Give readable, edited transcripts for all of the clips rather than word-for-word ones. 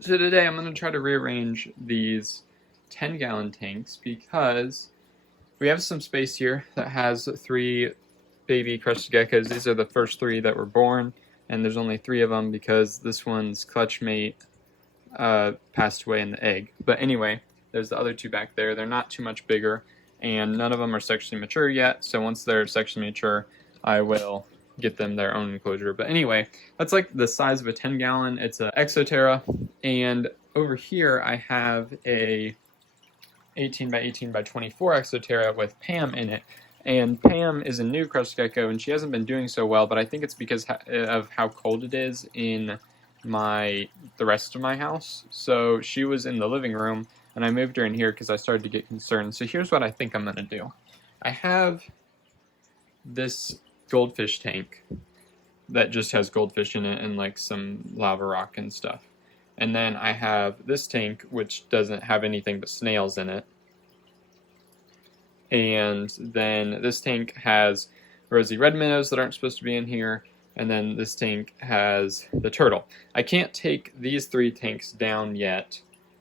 So today I'm going to try to rearrange these 10-gallon tanks because we have some space here that has 3 baby Crested Geckos. These are the first 3 that were born, and there's only 3 of them because this one's clutch mate passed away in the egg. But anyway, there's the other 2 back there. They're not too much bigger, and none of them are sexually mature yet, so once they're sexually mature, I will get them their own enclosure. But anyway, that's like the size of a 10-gallon. It's an Exoterra, and over here I have a 18 by 18 by 24 Exoterra with Pam in it. And Pam is a new Crested Gecko, and she hasn't been doing so well, but I think it's because of how cold it is in the rest of my house. So she was in the living room, and I moved her in here because I started to get concerned. So here's what I think I'm going to do. I have this goldfish tank that just has goldfish in it and like some lava rock and stuff. And then I have this tank which doesn't have anything but snails in it. And then this tank has rosy red minnows that aren't supposed to be in here. And then this tank has the turtle. I can't take these 3 tanks down yet.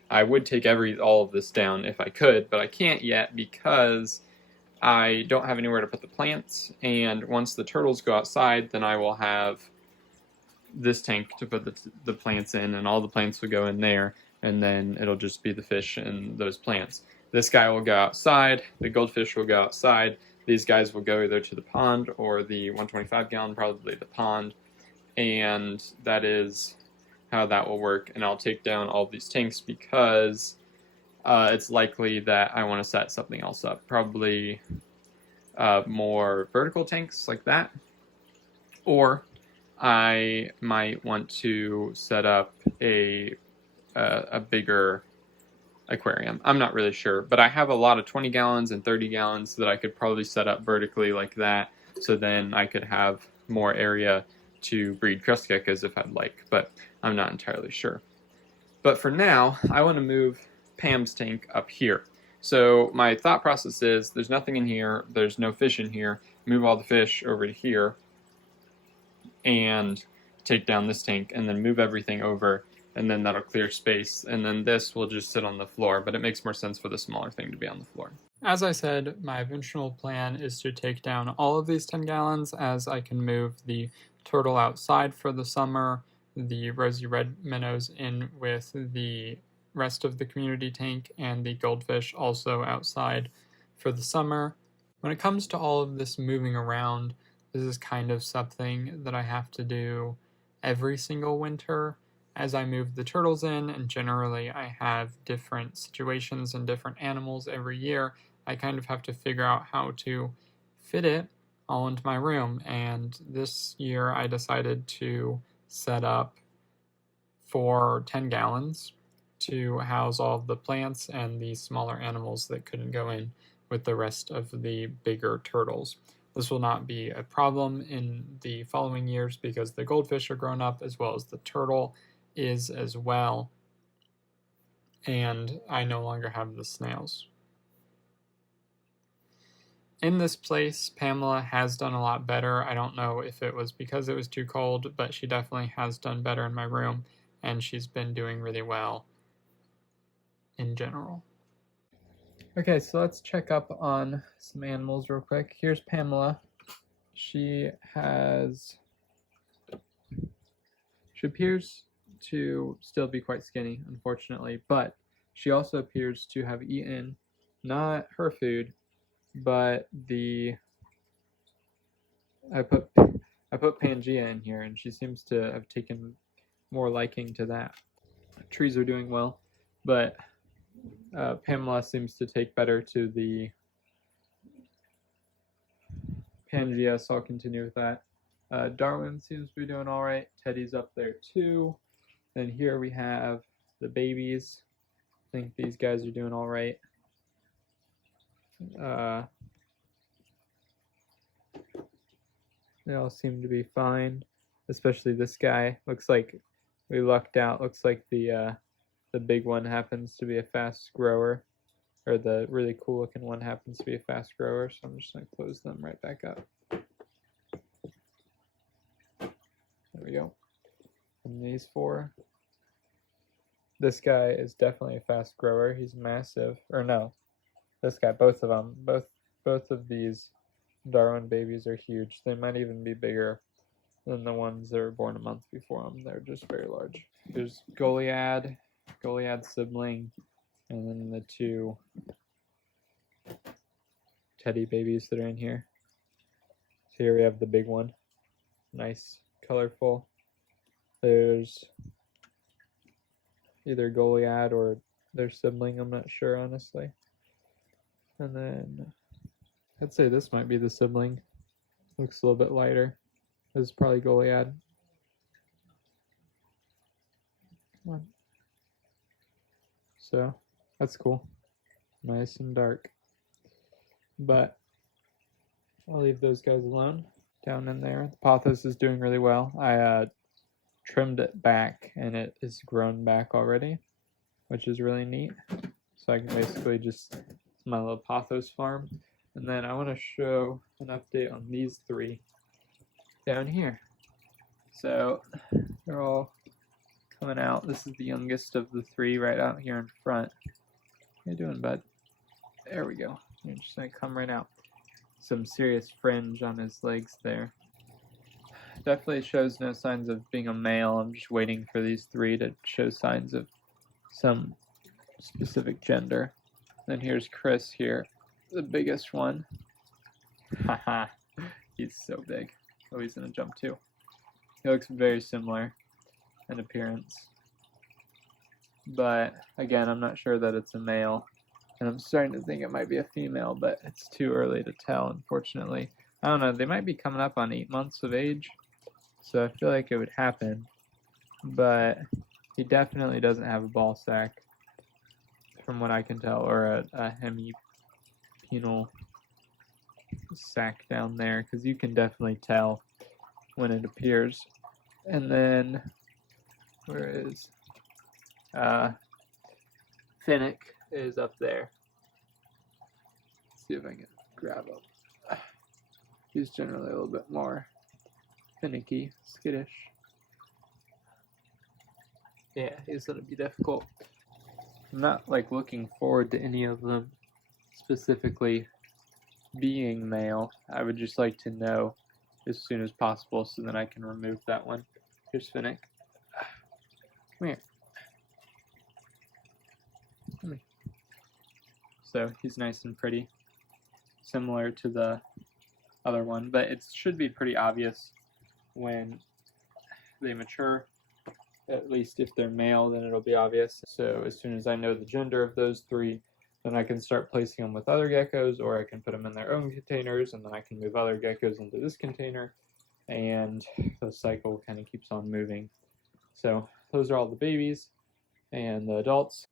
I would take all of this down if I could, but I can't yet because I don't have anywhere to put the plants, and once the turtles go outside, then I will have this tank to put the plants in, and all the plants will go in there, and then it'll just be the fish and those plants. This guy will go outside, the goldfish will go outside, these guys will go either to the pond or the 125-gallon, probably the pond, and that is how that will work. And I'll take down all of these tanks because it's likely that I want to set something else up, probably more vertical tanks like that, or I might want to set up a bigger aquarium. I'm not really sure, but I have a lot of 20 gallons and 30 gallons that I could probably set up vertically like that, so then I could have more area to breed Crested Geckos if I'd like, but I'm not entirely sure. But for now, I want to move Pam's tank up here. So my thought process is there's nothing in here, there's no fish in here, move all the fish over to here and take down this tank and then move everything over, and then that'll clear space, and then this will just sit on the floor, but it makes more sense for the smaller thing to be on the floor. As I said, my eventual plan is to take down all of these 10 gallons as I can move the turtle outside for the summer, the rosy red minnows in with the rest of the community tank, and the goldfish also outside for the summer. When it comes to all of this moving around, this is kind of something that I have to do every single winter as I move the turtles in, and generally I have different situations and different animals every year. I kind of have to figure out how to fit it all into my room, and this year I decided to set up for 10 gallons to house all of the plants and the smaller animals that couldn't go in with the rest of the bigger turtles. This will not be a problem in the following years because the goldfish are grown up as well as the turtle is as well, and I no longer have the snails. In this place, Pamela has done a lot better. I don't know if it was because it was too cold, but she definitely has done better in my room, and she's been doing really well in general. Okay, so let's check up on some animals real quick. Here's Pamela. She appears to still be quite skinny, unfortunately, but she also appears to have eaten not her food, but I put Pangea in here, and she seems to have taken more liking to that. Trees are doing well, but Pamela seems to take better to the Pangea, so I'll continue with that. Darwin seems to be doing all right. Teddy's up there too. Then here we have the babies. I think these guys are doing all right. They all seem to be fine, especially this guy. Looks like we lucked out. Looks like the big one happens to be a fast grower, or the really cool looking one happens to be a fast grower, so I'm just going to close them right back up. There we go. And these 4. This guy is definitely a fast grower. He's massive. Or no, this guy, both of them, both of these Darwin babies are huge. They might even be bigger than the ones that were born a month before them. They're just very large. There's Goliad sibling, and then the two teddy babies that are in here. So here we have the big one. Nice, colorful. There's either Goliad or their sibling, I'm not sure, honestly. And then I'd say this might be the sibling. Looks a little bit lighter. This is probably Goliad. Come on. So that's cool. Nice and dark. But I'll leave those guys alone. Down in there, the pothos is doing really well. I trimmed it back and it is grown back already, which is really neat. So I can basically just, it's my little pothos farm. And then I want to show an update on these three down here. So they're all coming out. This is the youngest of the three right out here in front. How you doing, bud? There we go. You're just gonna come right out. Some serious fringe on his legs there. Definitely shows no signs of being a male. I'm just waiting for these three to show signs of some specific gender. Then here's Chris here, the biggest one. Haha, he's so big. Oh, he's gonna jump too. He looks very similar in appearance. But again, I'm not sure that it's a male. And I'm starting to think it might be a female, but it's too early to tell, unfortunately. I don't know, they might be coming up on 8 months of age, so I feel like it would happen. But he definitely doesn't have a ball sack, from what I can tell, or a hemipenal sack down there, because you can definitely tell when it appears. And then, where is Finnick is up there. Let's see if I can grab him. He's generally a little bit more finicky, skittish. Yeah, he's gonna be difficult. I'm not like looking forward to any of them specifically being male. I would just like to know as soon as possible so then I can remove that one. Here's Finnick. Come here. Come here. So he's nice and pretty, similar to the other one, but it should be pretty obvious when they mature. At least if they're male, then it'll be obvious. So as soon as I know the gender of those three, then I can start placing them with other geckos, or I can put them in their own containers, and then I can move other geckos into this container, and the cycle kind of keeps on moving. So those are all the babies and the adults.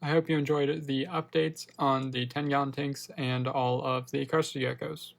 I hope you enjoyed the updates on the 10-gallon tanks and all of the Crested Geckos.